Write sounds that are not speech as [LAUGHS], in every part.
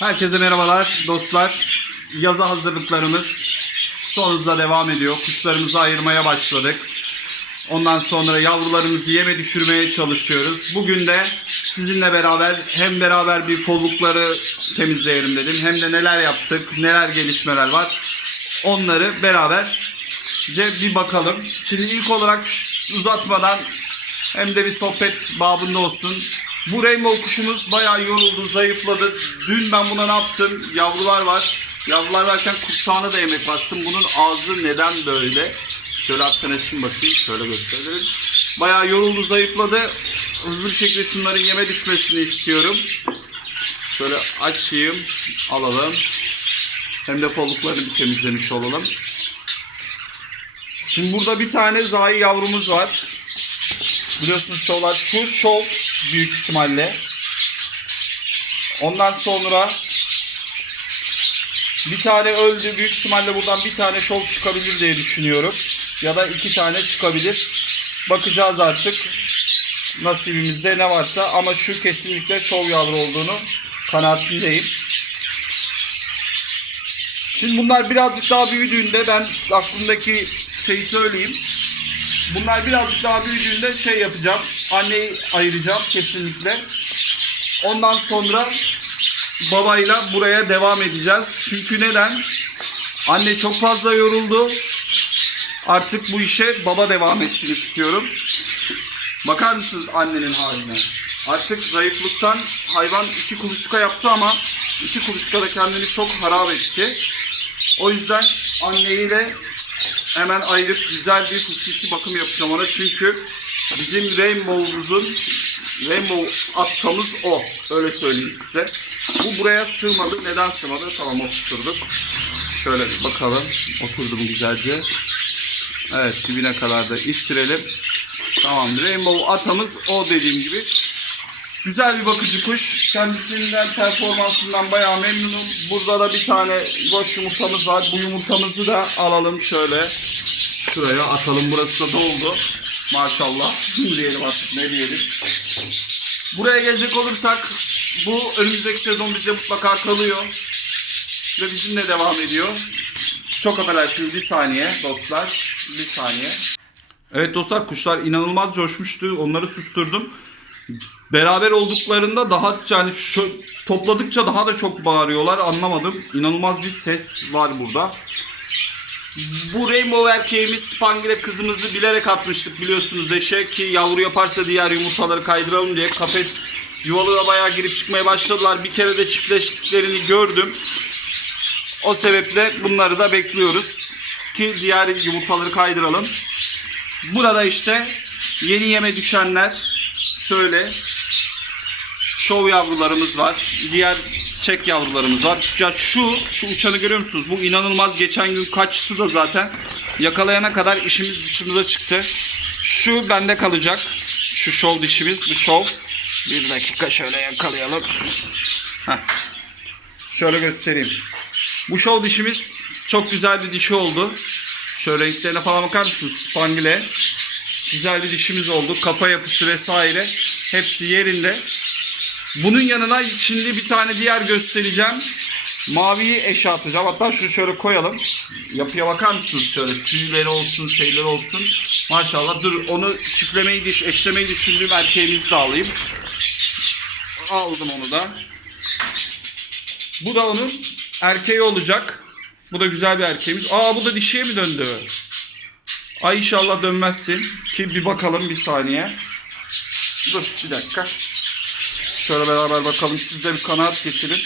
Herkese merhabalar dostlar. Yaza hazırlıklarımız son hızla devam ediyor. Kuşlarımızı ayırmaya başladık. Ondan sonra yavrularımızı yeme düşürmeye çalışıyoruz. Bugün de sizinle beraber hem beraber bir follukları temizleyelim dedim. Hem de neler yaptık, neler gelişmeler var. Onları beraberce bir bakalım. Şimdi ilk olarak uzatmadan hem de bir sohbet babında olsun. Bu rainbow kuşumuz bayağı yoruldu, zayıfladı. Dün ben buna ne yaptım? Yavrular var. Yavrular varken kursağına da yemek bastım. Bunun ağzı neden böyle? Şöyle alttan açayım bakayım. Şöyle gösterelim. Bayağı yoruldu, zayıfladı. Hızlı bir şekilde şunların yeme düşmesini istiyorum. Şöyle açayım, alalım. Hem de folluklarını bir temizlemiş olalım. Şimdi burada bir tane zayi yavrumuz var. Biliyorsunuz şovlar şu şov büyük ihtimalle. Ondan sonra bir tane öldü. Büyük ihtimalle buradan bir tane şov çıkabilir diye düşünüyorum. Ya da iki tane çıkabilir. Bakacağız artık. Nasibimizde ne varsa ama şu kesinlikle şov yavru olduğunu kanaatindeyim. Şimdi bunlar birazcık daha büyüdüğünde ben aklımdaki şeyi söyleyeyim. Bunlar birazcık daha büyüdüğünde şey yapacağım. Anneyi ayıracağım kesinlikle. Ondan sonra babayla buraya devam edeceğiz. Çünkü neden? Anne çok fazla yoruldu. Artık bu işe baba devam etsin istiyorum. Bakar mısınız annenin haline? Artık zayıflıktan hayvan iki kuluçka yaptı ama iki kuluçka da kendini çok harap etti. O yüzden anneyi de hemen ayırıp güzel bir hususi bakım yapacağım ona. Çünkü bizim Rainbow'umuzun Rainbow attamız o. Öyle söyleyeyim size. Bu buraya sığmadı. Neden sığmadı? Tamam oturturduk. Şöyle bir bakalım. Oturdu mu güzelce. Evet dibine kadar da ittirelim. Tamam Rainbow atamız o dediğim gibi. Güzel bir bakıcı kuş. Kendisinden performansından bayağı memnunum. Burada da bir tane boş yumurtamız var. Bu yumurtamızı da alalım şöyle. Şuraya atalım. Burası da doldu. Maşallah. [LAUGHS] diyelim artık ne diyelim. Buraya gelecek olursak bu önümüzdeki sezon bize mutlaka kalıyor. Ve bizimle devam ediyor. Çok affedersiniz bir saniye dostlar. Bir saniye. Evet dostlar kuşlar inanılmaz coşmuştu. Onları susturdum. Beraber olduklarında daha yani şu, topladıkça daha da çok bağırıyorlar. Anlamadım. İnanılmaz bir ses var burada. Bu Rainbow erkeğimiz Spangile kızımızı bilerek atmıştık biliyorsunuz eşe ki yavru yaparsa diğer yumurtaları kaydıralım diye kafes yuvalığa bayağı girip çıkmaya başladılar. Bir kere de çiftleştiklerini gördüm. O sebeple bunları da bekliyoruz ki diğer yumurtaları kaydıralım. Burada işte yeni yeme düşenler şöyle şov yavrularımız var. Diğer çek yavrularımız var. Ya şu, şu uçanı görüyor musunuz? Bu inanılmaz. Geçen gün kaçtı da zaten. Yakalayana kadar işimiz dışımıza çıktı. Şu bende kalacak. Şu şov dişimiz. Bu şov. Bir dakika şöyle yakalayalım. Heh. Şöyle göstereyim. Bu şov dişimiz çok güzel bir dişi oldu. Şöyle renklerine falan bakar mısınız? Spangile. Güzel bir dişimiz oldu. Kafa yapısı vesaire. Hepsi yerinde. Bunun yanına şimdi bir tane diğer göstereceğim. Maviyi eşe atacağım. Hatta şunu şöyle koyalım. Yapıya bakar mısınız şöyle? Tüyleri olsun, şeyler olsun. Maşallah. Dur onu çiftlemeyi, diş, eşlemeyi düşündüğüm erkeğimizi de alayım. Aldım onu da. Bu da onun erkeği olacak. Bu da güzel bir erkeğimiz. Aa bu da dişiye mi döndü? Ay inşallah dönmezsin. Ki bir bakalım bir saniye. Dur bir dakika. Şöyle beraber bakalım. Siz de bir kanaat getirin.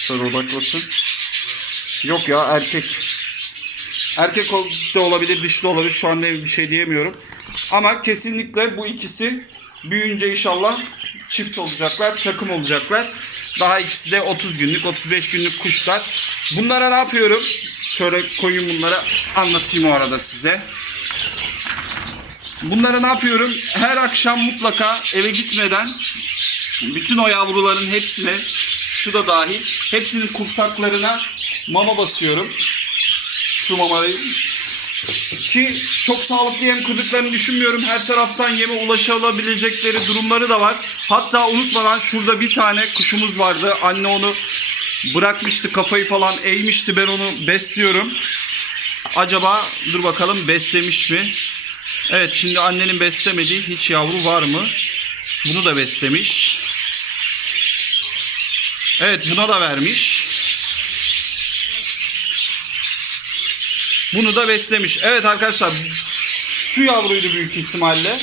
Şöyle odaklasın. Yok ya erkek. Erkek de olabilir, dişli olabilir. Şu anda bir şey diyemiyorum. Ama kesinlikle bu ikisi büyüyünce inşallah çift olacaklar, takım olacaklar. Daha ikisi de 30 günlük, 35 günlük kuşlar. Bunlara ne yapıyorum? Şöyle koyayım bunları anlatayım o arada size. Bunlara ne yapıyorum? Her akşam mutlaka eve gitmeden bütün o yavruların hepsine şu da dahil hepsinin kursaklarına mama basıyorum. Şu mamayı Ki çok sağlıklı yem kırdıklarını düşünmüyorum. Her taraftan yeme ulaşabilecekleri durumları da var. Hatta unutmadan şurada bir tane kuşumuz vardı. Anne onu bırakmıştı kafayı falan eğmişti. Ben onu besliyorum. Acaba dur bakalım beslemiş mi? Evet şimdi annenin beslemediği hiç yavru var mı? Bunu da beslemiş. Evet buna da vermiş. Bunu da beslemiş. Evet arkadaşlar şu yavruydu büyük ihtimalle.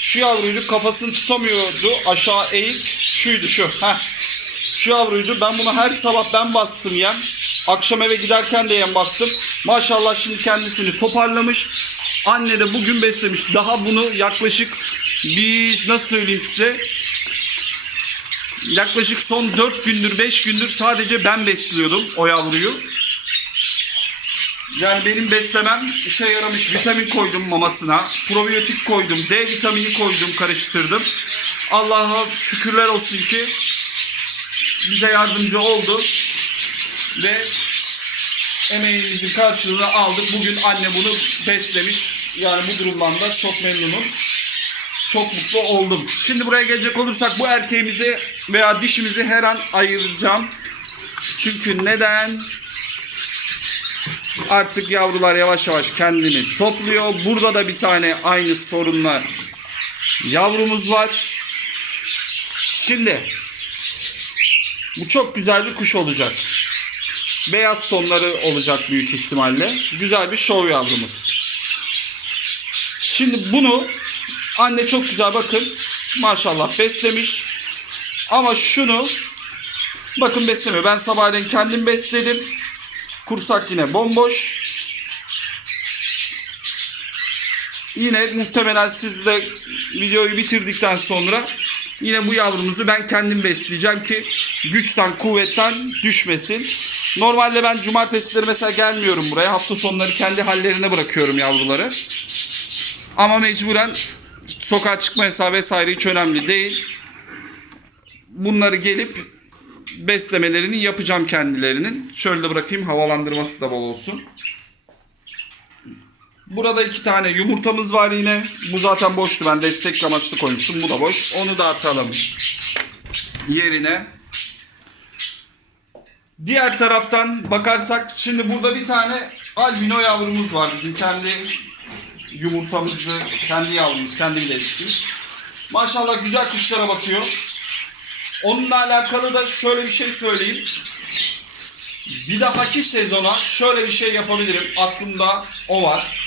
Şu yavruydu kafasını tutamıyordu. Aşağı eğik. Şuydu şu. Heh. Şu yavruydu. Ben bunu her sabah ben bastım yem. Akşam eve giderken de yem bastım. Maşallah şimdi kendisini toparlamış. Anne de bugün beslemiş. Daha bunu yaklaşık bir nasıl söyleyeyim size yaklaşık son 4 gündür 5 gündür sadece ben besliyordum o yavruyu. Yani benim beslemem işe yaramış. Vitamin koydum mamasına. Probiyotik koydum. D vitamini koydum, karıştırdım. Allah'a şükürler olsun ki bize yardımcı oldu. Ve emeğimizin karşılığını aldık. Bugün anne bunu beslemiş. Yani bu durumdan da çok memnunum. Çok mutlu oldum. Şimdi buraya gelecek olursak bu erkeğimizi veya dişimizi her an ayıracağım. Çünkü neden? Artık yavrular yavaş yavaş kendini topluyor. Burada da bir tane aynı sorunla yavrumuz var. Şimdi bu çok güzel bir kuş olacak. Beyaz tonları olacak büyük ihtimalle. Güzel bir şov yavrumuz. Şimdi bunu anne çok güzel bakın. Maşallah beslemiş. Ama şunu bakın beslemiyor. Ben sabahleyin kendim besledim. Kursak yine bomboş. Yine muhtemelen siz de videoyu bitirdikten sonra yine bu yavrumuzu ben kendim besleyeceğim ki güçten kuvvetten düşmesin. Normalde ben cumartesileri mesela gelmiyorum buraya. Hafta sonları kendi hallerine bırakıyorum yavruları. Ama mecburen sokağa çıkma yasağı vesaire hiç önemli değil. Bunları gelip beslemelerini yapacağım kendilerinin. Şöyle bırakayım havalandırması da bol olsun. Burada iki tane yumurtamız var yine. Bu zaten boştu. Ben destek amaçlı koymuştum. Bu da boş. Onu da atalım yerine. Diğer taraftan bakarsak şimdi burada bir tane albino yavrumuz var. Bizim kendi yumurtamızı, kendi yavrumuz, kendi bilezikimiz. Maşallah güzel kuşlara bakıyor. Onunla alakalı da şöyle bir şey söyleyeyim. Bir dahaki sezona şöyle bir şey yapabilirim. Aklımda o var.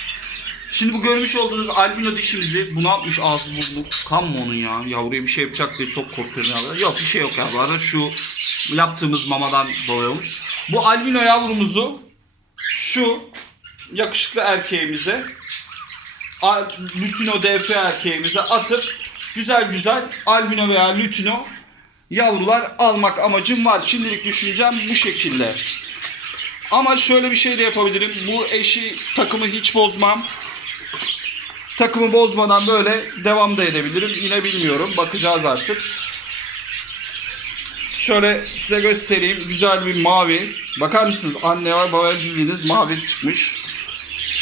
Şimdi bu görmüş olduğunuz albino dişimizi bu ne ağzı burnu kan mı onun ya? Yavruya bir şey yapacak diye çok korkuyorum ya. Yok bir şey yok ya. Bu arada şu yaptığımız mamadan dolayıymış. Bu albino yavrumuzu şu yakışıklı erkeğimize lütino DF erkeğimize atıp güzel güzel albino veya lütino yavrular almak amacım var. Şimdilik düşüneceğim bu şekilde. Ama şöyle bir şey de yapabilirim. Bu eşi takımı hiç bozmam. Takımı bozmadan böyle devam da edebilirim. Yine bilmiyorum. Bakacağız artık. Şöyle size göstereyim. Güzel bir mavi. Bakar mısınız? Anne var baba bildiğiniz mavi çıkmış.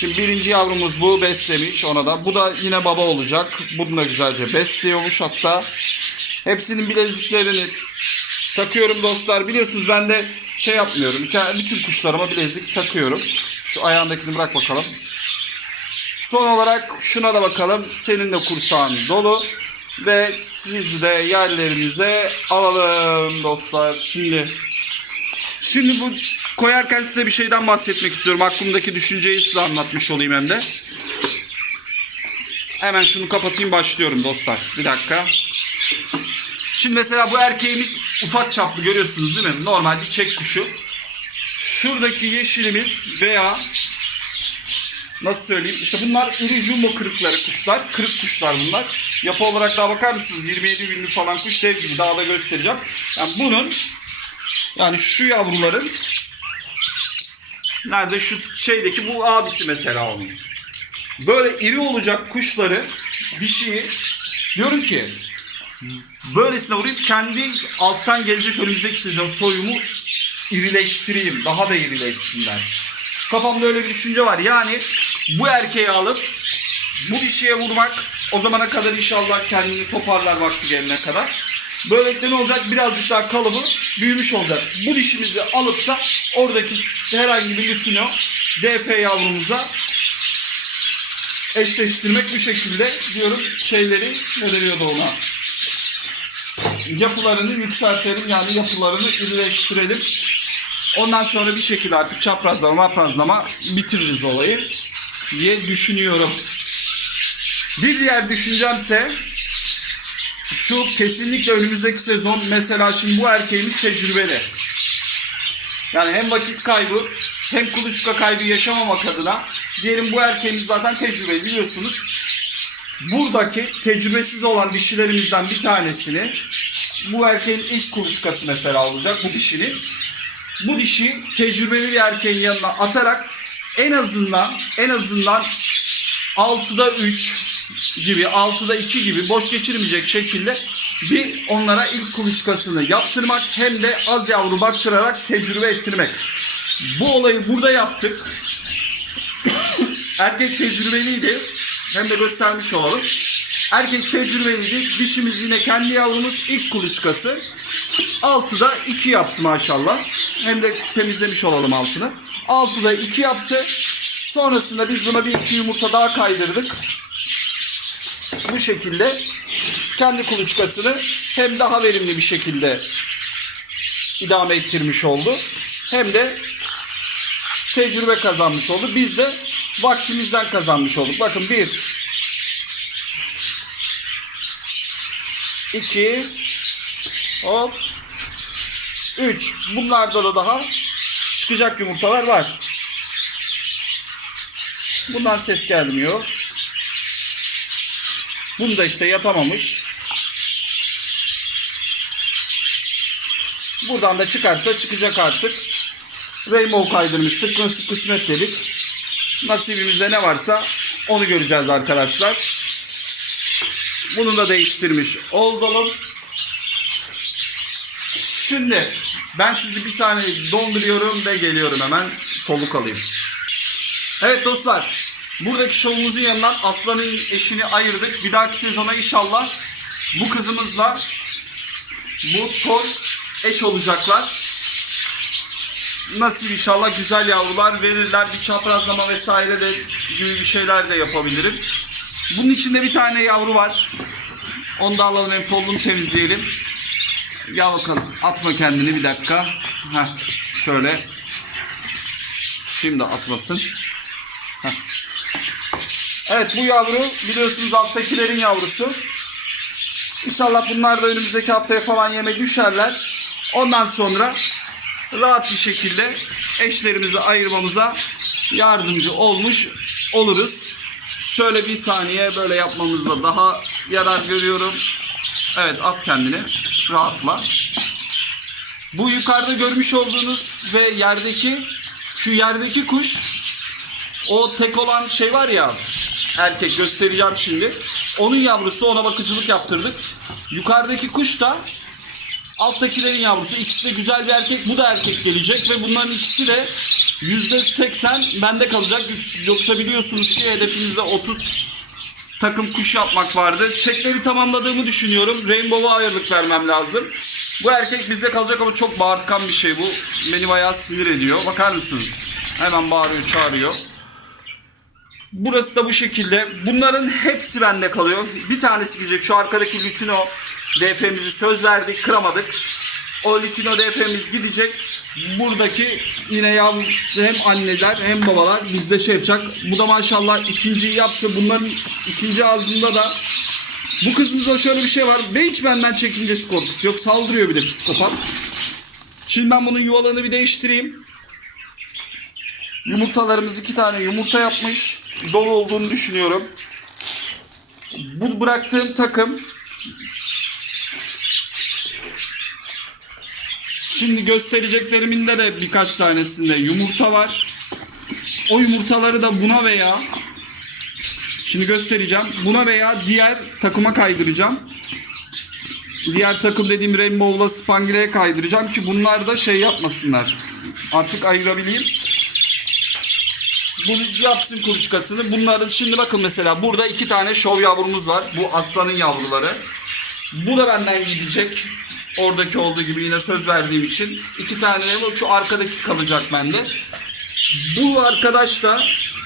Şimdi birinci yavrumuz bu beslemiş ona da. Bu da yine baba olacak. Bunu da güzelce besliyormuş hatta. Hepsinin bileziklerini takıyorum dostlar. Biliyorsunuz ben de şey yapmıyorum. Bütün kuşlarıma bilezik takıyorum. Şu ayağındakini bırak bakalım. Son olarak şuna da bakalım. Senin de kursağın dolu. Ve siz de yerlerinize alalım dostlar. Şimdi Şimdi bu koyarken size bir şeyden bahsetmek istiyorum. Aklımdaki düşünceyi size anlatmış olayım hem de. Hemen şunu kapatayım başlıyorum dostlar. Bir dakika. Şimdi mesela bu erkeğimiz ufak çaplı görüyorsunuz değil mi? Normal bir çek kuşu. Şuradaki yeşilimiz veya nasıl söyleyeyim? İşte bunlar iri jumbo kırıkları kuşlar. Kırık kuşlar bunlar. Yapı olarak daha bakar mısınız? 27 günlük falan kuş dev gibi. Daha da göstereceğim. Yani bunun yani şu yavruların nerede şu şeydeki bu abisi mesela onun. Böyle iri olacak kuşları dişiyi diyorum ki böylesine vurayım kendi alttan gelecek önümüzdeki sezon soyumu irileştireyim. Daha da irileşsinler. Kafamda öyle bir düşünce var. Yani bu erkeği alıp bu dişiye vurmak o zamana kadar inşallah kendini toparlar vakti gelene kadar. Böylelikle ne olacak? Birazcık daha kalıbı büyümüş olacak. Bu dişimizi alıp da oradaki herhangi bir lütino DP yavrumuza eşleştirmek bu şekilde diyorum şeyleri ne deniyordu ona? Yapılarını yükseltelim yani yapılarını irileştirelim. Ondan sonra bir şekilde artık çaprazlama maprazlama bitiririz olayı diye düşünüyorum. Bir diğer düşüncemse şu kesinlikle önümüzdeki sezon mesela şimdi bu erkeğimiz tecrübeli. Yani hem vakit kaybı hem kuluçka kaybı yaşamamak adına diyelim bu erkeğimiz zaten tecrübeli biliyorsunuz. Buradaki tecrübesiz olan dişilerimizden bir tanesini bu erkeğin ilk kuluçkası mesela olacak bu dişinin. Bu dişi tecrübeli bir erkeğin yanına atarak en azından en azından 6'da 3 gibi 6'da 2 gibi boş geçirmeyecek şekilde bir onlara ilk kuluçkasını yaptırmak hem de az yavru baktırarak tecrübe ettirmek. Bu olayı burada yaptık. Erkek tecrübeliydi. Hem de göstermiş olalım. Erkek tecrübeliydi. Dişimiz yine kendi yavrumuz ilk kuluçkası. 6'da 2 yaptı maşallah. Hem de temizlemiş olalım altını. 6'da 2 yaptı. Sonrasında biz buna bir iki yumurta daha kaydırdık. Bu şekilde kendi kuluçkasını hem daha verimli bir şekilde idame ettirmiş oldu. Hem de tecrübe kazanmış oldu. Biz de vaktimizden kazanmış olduk. Bakın bir, iki, hop, üç. Bunlarda da daha çıkacak yumurtalar var. Bundan ses gelmiyor. Bunu da işte yatamamış. Buradan da çıkarsa çıkacak artık. Rainbow kaydırmıştık. Nasip kısmet dedik. Nasibimizde ne varsa onu göreceğiz arkadaşlar. Bunu da değiştirmiş oldum. Şimdi ben sizi bir saniye donduruyorum ve geliyorum hemen soluk alayım. Evet dostlar buradaki şovumuzun yanından Aslan'ın eşini ayırdık. Bir dahaki sezona inşallah bu kızımızla bu tor eş olacaklar. Nasıl inşallah güzel yavrular verirler. Bir çaprazlama vesaire de gibi bir şeyler de yapabilirim. Bunun içinde bir tane yavru var. Onu da alalım hem toplum temizleyelim. Gel bakalım. Atma kendini bir dakika. Heh, şöyle. Tutayım da atmasın. Heh. Evet bu yavru biliyorsunuz alttakilerin yavrusu. İnşallah bunlar da önümüzdeki haftaya falan yeme düşerler. Ondan sonra rahat bir şekilde eşlerimizi ayırmamıza yardımcı olmuş oluruz. Şöyle bir saniye böyle yapmamızda daha yarar görüyorum. Evet at kendini rahatla. Bu yukarıda görmüş olduğunuz ve yerdeki şu yerdeki kuş o tek olan şey var ya erkek göstereceğim şimdi. Onun yavrusu ona bakıcılık yaptırdık. Yukarıdaki kuş da alttakilerin yavrusu. İkisi de güzel bir erkek. Bu da erkek gelecek ve bunların ikisi de %80 bende kalacak. Yoksa biliyorsunuz ki hedefimizde 30 takım kuş yapmak vardı. Çekleri tamamladığımı düşünüyorum. Rainbow'a ayırlık vermem lazım. Bu erkek bizde kalacak ama çok bağırtıkan bir şey bu. Beni bayağı sinir ediyor. Bakar mısınız? Hemen bağırıyor, çağırıyor. Burası da bu şekilde. Bunların hepsi bende kalıyor. Bir tanesi gidecek. Şu arkadaki Lutino DF'mizi söz verdik, kıramadık. O Lutino DF'miz gidecek. Buradaki yine yavru hem anneler hem babalar bizde şey yapacak. Bu da maşallah ikinciyi yaptı. Bunların ikinci ağzında da bu kızımızda şöyle bir şey var. Ve hiç benden çekincesi korkusu yok. Saldırıyor bir de psikopat. Şimdi ben bunun yuvalarını bir değiştireyim. Yumurtalarımız iki tane yumurta yapmış. Dolu olduğunu düşünüyorum. Bu bıraktığım takım Şimdi göstereceklerimin de birkaç tanesinde yumurta var. O yumurtaları da buna veya şimdi göstereceğim. Buna veya diğer takıma kaydıracağım. Diğer takım dediğim Rainbow'la Spangile'ye kaydıracağım ki bunlar da şey yapmasınlar. Artık ayırabileyim. Bu yapsın kuluçkasını. Bunların şimdi bakın mesela burada iki tane şov yavrumuz var. Bu aslanın yavruları. Bu da benden gidecek. Oradaki olduğu gibi yine söz verdiğim için. iki tane bu. Şu arkadaki kalacak bende. Bu arkadaş da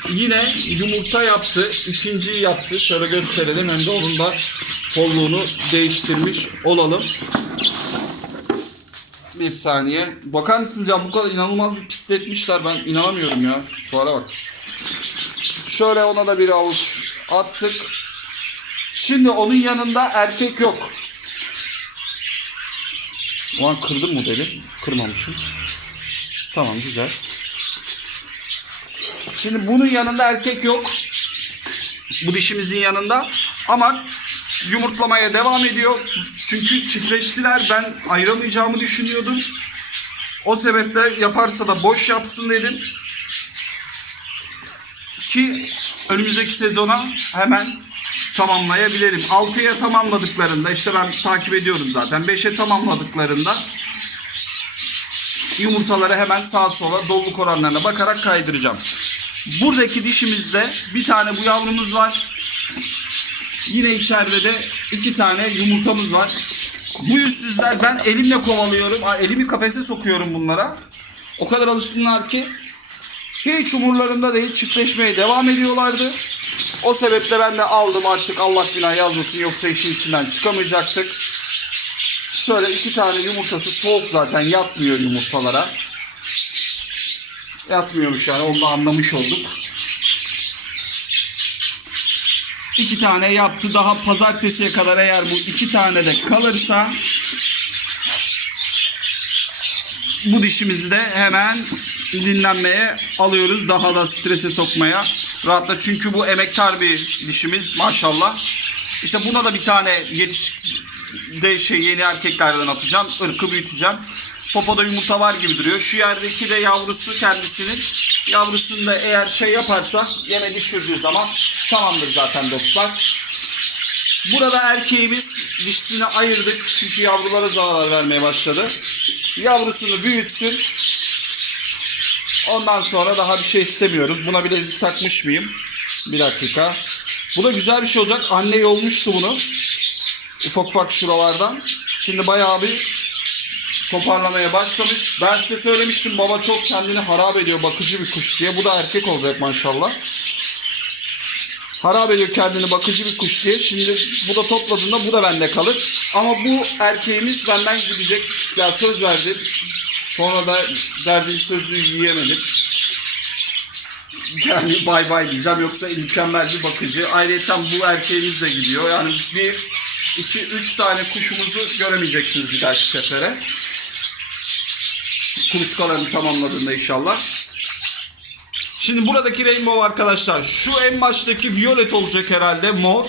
yine yumurta yaptı. ikinciyi yaptı. Şöyle gösterelim. Hem de onun da kolluğunu değiştirmiş olalım. Bir saniye. Bakar mısınız ya bu kadar inanılmaz bir pisletmişler. Ben inanamıyorum ya. Şu hale bak. Şöyle ona da bir avuç attık. Şimdi onun yanında erkek yok. Ulan kırdım modeli. Kırmamışım. Tamam güzel. Şimdi bunun yanında erkek yok. Bu dişimizin yanında. Ama yumurtlamaya devam ediyor. Çünkü çiftleştiler. Ben ayıramayacağımı düşünüyordum. O sebeple yaparsa da boş yapsın dedim. Ki önümüzdeki sezona hemen tamamlayabilirim. 6'ya tamamladıklarında işte ben takip ediyorum zaten. 5'e tamamladıklarında yumurtaları hemen sağa sola doluluk oranlarına bakarak kaydıracağım. Buradaki dişimizde bir tane bu yavrumuz var. Yine içeride de iki tane yumurtamız var. Bu yüzsüzler ben elimle kovalıyorum. Elimi kafese sokuyorum bunlara. O kadar alıştılar ki hiç umurlarında değil çiftleşmeye devam ediyorlardı. O sebeple ben de aldım artık Allah günah yazmasın yoksa işin içinden çıkamayacaktık. Şöyle iki tane yumurtası soğuk zaten yatmıyor yumurtalara. Yatmıyormuş yani onu da anlamış olduk. İki tane yaptı. Daha pazartesiye kadar eğer bu iki tane de kalırsa bu dişimizi de hemen dinlenmeye alıyoruz. Daha da strese sokmaya. Rahatla çünkü bu emektar bir dişimiz maşallah. İşte buna da bir tane yetiş de şey yeni erkeklerden atacağım. ırkı büyüteceğim. Popoda yumurta var gibi duruyor. Şu yerdeki de yavrusu kendisinin. Yavrusunu da eğer şey yaparsa yeme düşürdüğü zaman tamamdır zaten dostlar. Burada erkeğimiz dişisini ayırdık. Çünkü yavrulara zarar vermeye başladı. Yavrusunu büyütsün. Ondan sonra daha bir şey istemiyoruz. Buna bilezik takmış mıyım? Bir dakika. Bu da güzel bir şey olacak. Anne yolmuştu bunu. Ufak ufak şuralardan. Şimdi bayağı bir toparlamaya başlamış. Ben size söylemiştim baba çok kendini harap ediyor bakıcı bir kuş diye. Bu da erkek olacak maşallah. Harap ediyor kendini bakıcı bir kuş diye. Şimdi bu da topladığında bu da bende kalır. Ama bu erkeğimiz benden gidecek. Ya söz verdim. Sonra da verdiğim sözü yiyemedim. Yani bay bay diyeceğim yoksa mükemmel bir bakıcı. Ayrıca bu erkeğimiz de gidiyor. Yani bir, iki, üç tane kuşumuzu göremeyeceksiniz bir dahaki sefere. Kuluçkalarını tamamladığında inşallah. Şimdi buradaki rainbow arkadaşlar şu en baştaki violet olacak herhalde mor.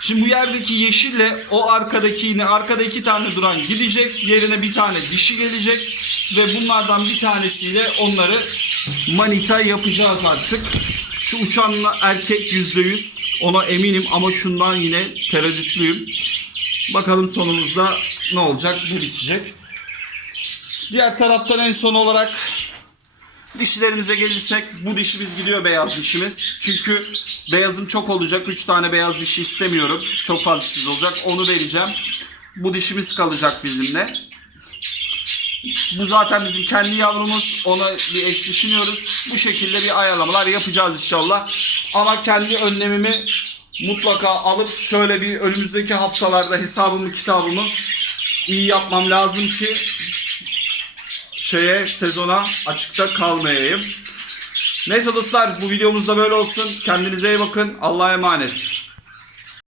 Şimdi bu yerdeki yeşille o arkadaki yine arkada iki tane duran gidecek. Yerine bir tane dişi gelecek. Ve bunlardan bir tanesiyle onları manita yapacağız artık. Şu uçanla erkek yüzde yüz ona eminim ama şundan yine tereddütlüyüm. Bakalım sonumuzda ne olacak bu bitecek. Diğer taraftan en son olarak Dişilerimize gelirsek bu dişimiz gidiyor beyaz dişimiz. Çünkü beyazım çok olacak. 3 tane beyaz dişi istemiyorum. Çok fazla dişimiz olacak. Onu vereceğim. Bu dişimiz kalacak bizimle. Bu zaten bizim kendi yavrumuz. Ona bir eş düşünüyoruz. Bu şekilde bir ayarlamalar yapacağız inşallah. Ama kendi önlemimi mutlaka alıp şöyle bir önümüzdeki haftalarda hesabımı kitabımı iyi yapmam lazım ki şeye sezona açıkta kalmayayım. Neyse dostlar bu videomuz da böyle olsun. Kendinize iyi bakın. Allah'a emanet.